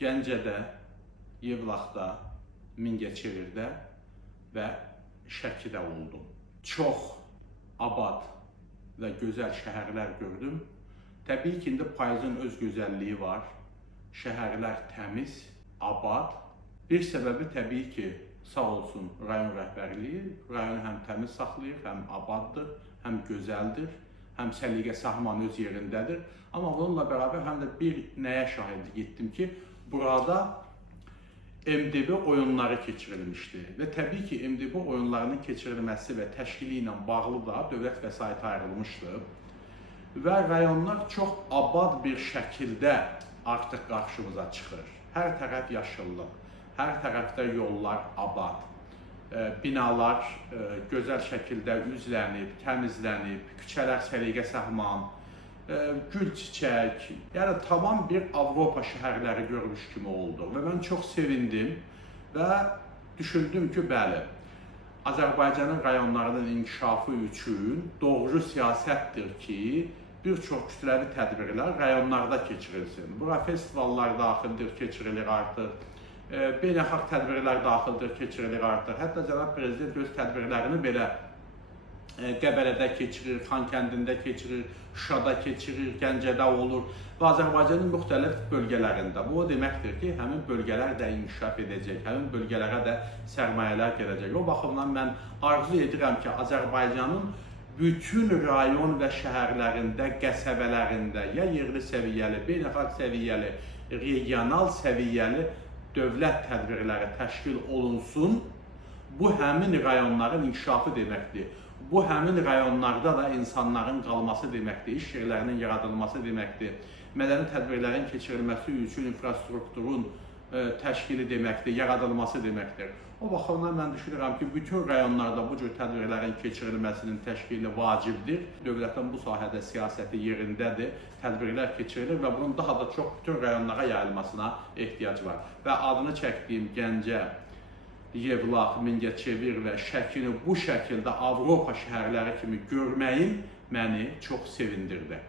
Gəncədə, Yevlaxda, Mingəçevirdə və Şəkidə oldum. Çox abad və gözəl şəhərlər gördüm. Təbii ki, indi payızın öz gözəlliyi var. Şəhərlər təmiz, abad. Bir səbəbi təbii ki, sağ olsun rayon rəhbərliyi. Rayonu həm təmiz saxlayır, həm abaddır, həm gözəldir, həm səliqə-sahman öz yerindədir. Amma bununla bərabər həm də bir nəyə şahidlik etdim ki, burada MDB oyunları keçirilmişdi və təbii ki, MDB oyunlarının keçirilməsi və təşkili ilə bağlı da dövlət vəsaiti ayrılmışdı və rayonlar çox abad bir şəkildə artıq qarşımıza çıxır. Hər tərəf yaşıllıq, hər tərəfdə yollar abad, binalar gözəl şəkildə üzlənib, təmizlənib, küçələr səliqə-səhman, gül çiçək, yəni tamam bir Avropa şəhərləri görmüş kimi oldu və mən çox sevindim və düşündüm ki, bəli, Azərbaycanın rayonlarının inkişafı üçün doğru siyasətdir ki, bir çox kütləvi tədbirlər rayonlarda keçirilsin. Bura festivallar daxildir, keçirilir artıq, beynəlxalq tədbirlər daxildir, keçirilir artıq. Hətta cənab prezident öz tədbirlərini belə Qəbələdə keçirir, Xankəndində keçirir, Şuşada keçirir, Gəncədə olur və Azərbaycanın müxtəlif bölgələrində. Bu o deməkdir ki, həmin bölgələr də inkişaf edəcək, həmin bölgələrə də sərmayələr gələcək. O baxımdan mən arzu edirəm ki, Azərbaycanın bütün rayon və şəhərlərində, qəsəbələrində ya yerli səviyyəli, beynəlxalq səviyyəli, regional səviyyəli dövlət tədbirləri təşkil olunsun. Bu həmin rayonların inkişafı deməkdir. Bu həmin rayonlarda da insanların qalması deməkdir, iş yerlərinin yaradılması deməkdir, mədəni tədbirlərin keçirilməsi üçün infrastrukturun təşkili deməkdir, yaradılması deməkdir. O baxımdan mən düşünürəm ki, bütün rayonlarda bu cür tədbirlərin keçirilməsinin təşkili vacibdir. Dövlətin bu sahədə siyasəti yerindədir, tədbirlər keçirilir və bunun daha da çox bütün rayonlara yayılmasına ehtiyac var. Və adını çəkdiyim Gəncə, Yevlax, Mingəçevir və Şəkini bu şəkildə Avropa şəhərləri kimi görməyim məni çox sevindirdi.